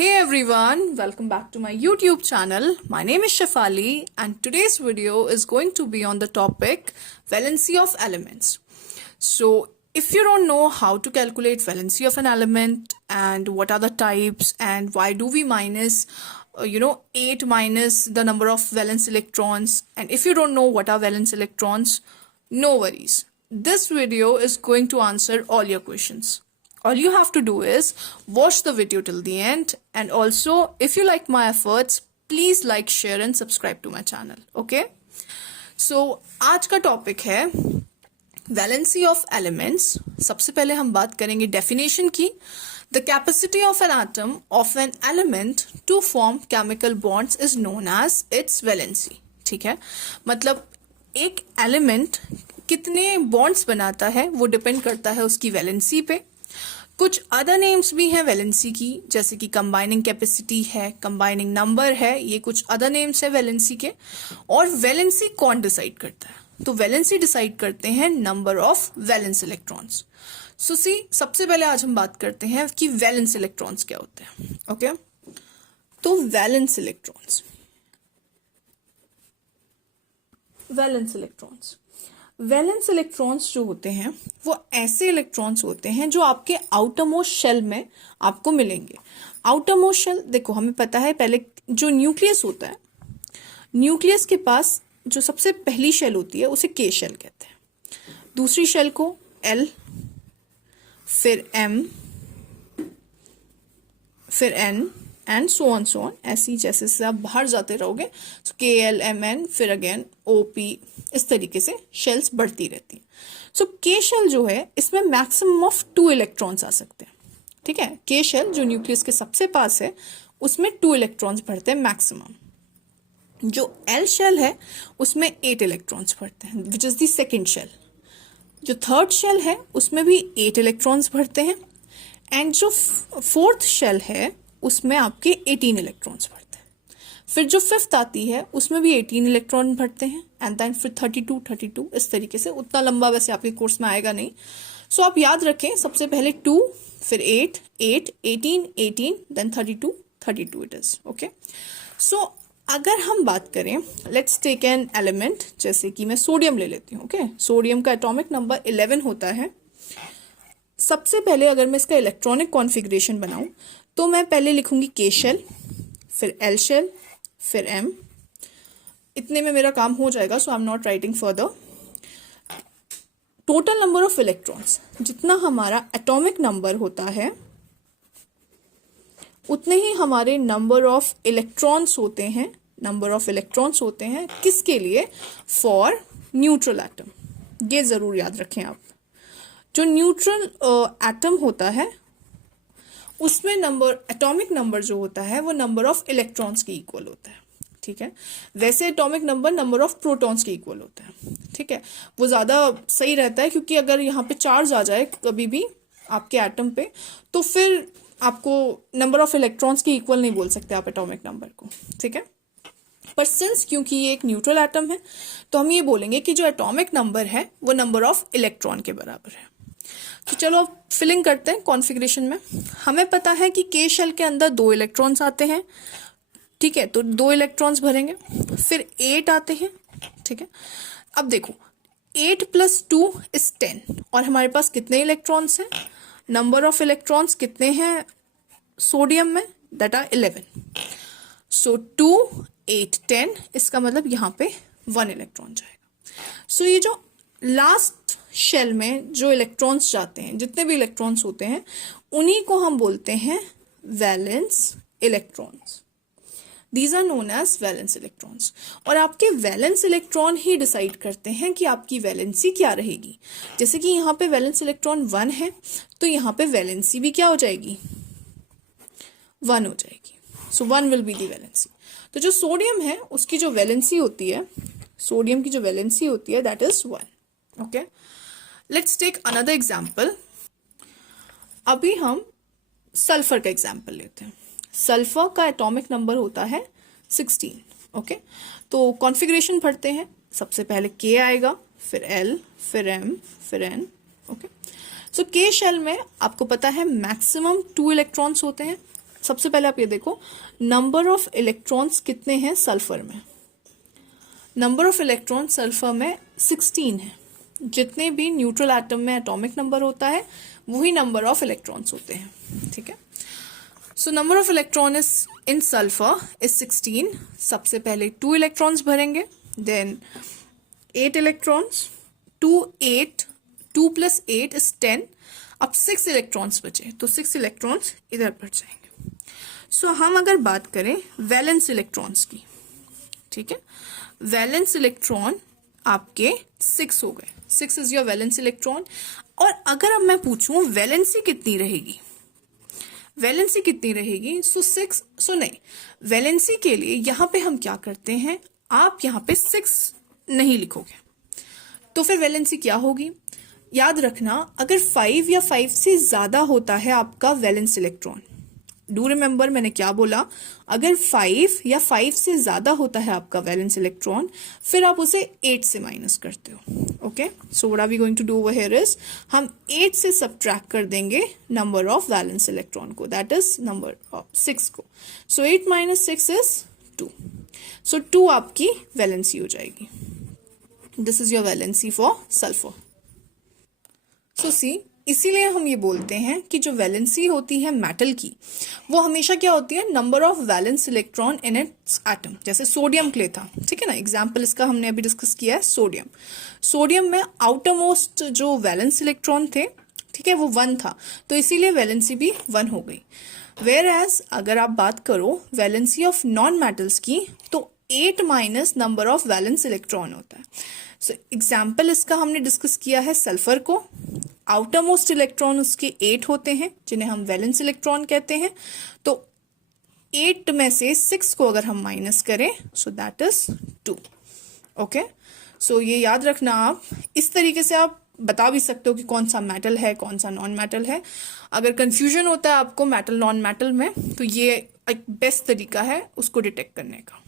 Hey everyone, welcome back to my YouTube channel. My name is Shefali and today's video is going to be on the topic valency of elements. So if you don't know how to calculate valency of an element and what are the types and why do we minus 8 minus the number of valence electrons, and if you don't know what are valence electrons, no worries. This video is going to answer all your questions. All you have to do is watch the video till the end, and also if you like my efforts, please like, share and subscribe to my channel. Okay? So आज का topic है valency of elements. सबसे पहले हम बात करेंगे definition की. The capacity of an atom of an element to form chemical bonds is known as its valency. ठीक है, मतलब एक एलिमेंट कितने बॉन्ड्स बनाता है वो डिपेंड करता है उसकी वैलेंसी पे. कुछ अदर नेम्स भी हैं वैलेंसी की, जैसे कि कंबाइनिंग कैपेसिटी है, कंबाइनिंग नंबर है, ये कुछ अदर नेम्स है वैलेंसी के. और वैलेंसी कौन डिसाइड करता है? तो वैलेंसी डिसाइड करते हैं नंबर ऑफ वैलेंस इलेक्ट्रॉन्स. सो सी, सबसे पहले आज हम बात करते हैं कि वैलेंस इलेक्ट्रॉन्स क्या होते हैं. ओके, तो वैलेंस इलेक्ट्रॉन्स वैलेंस इलेक्ट्रॉन्स जो होते हैं वो ऐसे इलेक्ट्रॉन्स होते हैं जो आपके आउटर मोस्ट शेल में आपको मिलेंगे. आउटर मोस्ट शेल, देखो हमें पता है पहले जो न्यूक्लियस होता है, न्यूक्लियस के पास जो सबसे पहली शेल होती है उसे के शेल कहते हैं. दूसरी शेल को एल, फिर एम, फिर एन एंड सो ऑन ऐसी जैसे से आप बाहर जाते रहोगे. सो के एल एम एन, फिर अगेन ओ पी, इस तरीके से शेल्स बढ़ती रहती हैं. सो के शेल जो है इसमें मैक्सिमम ऑफ 2 इलेक्ट्रॉन्स आ सकते हैं. ठीक है, के शेल जो न्यूक्लियस के सबसे पास है उसमें 2 इलेक्ट्रॉन्स भरते हैं मैक्सिमम. जो एल शेल है उसमें 8 इलेक्ट्रॉन्स भरते हैं, which is the second shell. जो थर्ड शेल है उसमें भी 8 इलेक्ट्रॉन्स भरते हैं. एंड जो फोर्थ शेल है उसमें आपके 18 इलेक्ट्रॉन्स भरते हैं. फिर जो फिफ्थ आती है उसमें भी 18 इलेक्ट्रॉन भरते हैं. एंड देन फिर 32 इस तरीके से. उतना लंबा वैसे आपके कोर्स में आएगा नहीं. सो आप याद रखें, सबसे पहले 2, फिर 8, 18, देन 32 इट इज. ओके, सो अगर हम बात करें, लेट्स टेक एन एलिमेंट, जैसे कि मैं सोडियम ले लेती हूँ. ओके, सोडियम का एटॉमिक नंबर 11 होता है. सबसे पहले अगर मैं इसका इलेक्ट्रॉनिक कॉन्फ़िगरेशन बनाऊं तो मैं पहले लिखूंगी के शेल, फिर एल शेल, फिर एम. इतने में मेरा काम हो जाएगा. So I am not writing further. Total number of electrons, जितना हमारा एटॉमिक नंबर होता है उतने ही हमारे नंबर ऑफ इलेक्ट्रॉन्स होते हैं. नंबर ऑफ इलेक्ट्रॉन्स होते हैं किसके लिए? For neutral atom. ये जरूर याद रखें आप. जो न्यूट्रल एटम होता है उसमें एटॉमिक नंबर जो होता है वो नंबर ऑफ इलेक्ट्रॉन्स के इक्वल होता है. ठीक है, वैसे एटॉमिक नंबर ऑफ प्रोटॉन्स के इक्वल होता है. ठीक है, वो ज्यादा सही रहता है, क्योंकि अगर यहाँ पे चार्ज आ जाए कभी भी आपके एटम पे तो फिर आपको नंबर ऑफ इलेक्ट्रॉन्स के इक्वल नहीं बोल सकते आप एटॉमिक नंबर को. ठीक है, पर सिंस क्योंकि ये एक न्यूट्रल एटम है तो हम ये बोलेंगे कि जो एटॉमिक नंबर है वो नंबर ऑफ इलेक्ट्रॉन के बराबर है. तो चलो अब फिलिंग करते हैं कॉन्फ़िगरेशन में. हमें पता है कि के शेल के अंदर 2 इलेक्ट्रॉन्स आते हैं. ठीक है, तो 2 इलेक्ट्रॉन्स भरेंगे. फिर 8 आते हैं. ठीक है, अब देखो 8 + 2 = 10. और हमारे पास कितने इलेक्ट्रॉन्स हैं? नंबर ऑफ इलेक्ट्रॉन्स कितने हैं सोडियम में? That are 11. सो 2, 8, 10, इसका मतलब यहाँ पे 1 इलेक्ट्रॉन जाएगा. सो ये जो लास्ट शेल में जो इलेक्ट्रॉन्स जाते हैं, जितने भी इलेक्ट्रॉन्स होते हैं, उन्हीं को हम बोलते हैं valence electrons. These are known as valence electrons. और आपके वैलेंस इलेक्ट्रॉन ही डिसाइड करते हैं कि आपकी वैलेंसी क्या रहेगी. जैसे कि यहाँ पे वैलेंस इलेक्ट्रॉन 1 है तो यहाँ पे वैलेंसी भी क्या हो जाएगी? 1 हो जाएगी. सो 1 विल बी दी वैलेंसी. तो जो सोडियम है उसकी जो वैलेंसी होती है, सोडियम की जो वैलेंसी होती है that is 1. Okay, let's take another example. अभी हम सल्फर का एग्जाम्पल लेते हैं. सल्फर का एटॉमिक नंबर होता है 16. ओके, तो कॉन्फ़िगरेशन भरते हैं. सबसे पहले के आएगा, फिर एल, फिर एम, फिर एन. ओके, सो के शेल में आपको पता है मैक्सिमम 2 इलेक्ट्रॉन्स होते हैं. सबसे पहले आप ये देखो, नंबर ऑफ इलेक्ट्रॉन्स कितने हैं सल्फर में। नंबर ऑफ इलेक्ट्रॉन सल्फर में 16 है। जितने भी न्यूट्रल एटम में एटॉमिक नंबर होता है वही नंबर ऑफ इलेक्ट्रॉन्स होते हैं, ठीक है। So number of electron is in sulphur is 16। सबसे पहले 2 इलेक्ट्रॉन्स भरेंगे, देन 8 इलेक्ट्रॉन्स, 2 प्लस 8 इज 10। अब 6 इलेक्ट्रॉन्स बचे, तो 6 इलेक्ट्रॉन्स इधर बढ़ जाएंगे। सो हम अगर बात करें वैलेंस इलेक्ट्रॉन्स की, ठीक है, वैलेंस इलेक्ट्रॉन आपके 6 हो गए। 6 इज योर वैलेंस इलेक्ट्रॉन। और अगर अब मैं पूछूं वैलेंसी कितनी रहेगी, वैलेंसी कितनी रहेगी, सो नहीं, वैलेंसी के लिए यहां पे हम क्या करते हैं, आप यहां पे 6 नहीं लिखोगे, तो फिर वैलेंसी क्या होगी। याद रखना, अगर 5 या 5 से ज्यादा होता है आपका वैलेंस इलेक्ट्रॉन, डू रिमेंबर मैंने क्या बोला, अगर 5 या 5 से ज्यादा होता है आपका वैलेंस इलेक्ट्रॉन, फिर आप उसे 8 से माइनस करते हो। Okay, so what are we going to do over here is, हम 8 से सबट्रैक्ट कर देंगे नंबर ऑफ वैलेंस इलेक्ट्रॉन को, दैट इज नंबर ऑफ 6 को। सो 8 माइनस 6 इज 2। सो 2 आपकी वैलेंसी हो जाएगी। This is your valency for sulphur. So see, इसीलिए हम ये बोलते हैं कि जो वैलेंसी होती है मेटल की, वो हमेशा क्या होती है, number of valence electron in its atom. जैसे सोडियम के लिए था, ठीक है ना, एग्जाम्पल इसका हमने अभी डिस्कस किया है सोडियम। सोडियम में आउटर मोस्ट जो वैलेंस इलेक्ट्रॉन थे, ठीक है, वो 1 था, तो इसीलिए वैलेंसी भी 1 हो गई। वेयर एज अगर आप बात करो वैलेंसी ऑफ नॉन मेटल्स की, तो 8 minus number of valence electron होता है। सो एग्जाम्पल इसका हमने डिस्कस किया है सल्फर को। आउटर मोस्ट इलेक्ट्रॉन उसके 8 होते हैं, जिन्हें हम वैलेंस इलेक्ट्रॉन कहते हैं। तो 8 में से 6 को अगर हम माइनस करें, सो दैट इज 2। ओके, सो ये याद रखना, आप इस तरीके से आप बता भी सकते हो कि कौन सा मेटल है, कौन सा नॉन मेटल है। अगर कंफ्यूजन होता है आपको मेटल नॉन मेटल में, तो ये एक बेस्ट तरीका है उसको डिटेक्ट करने का।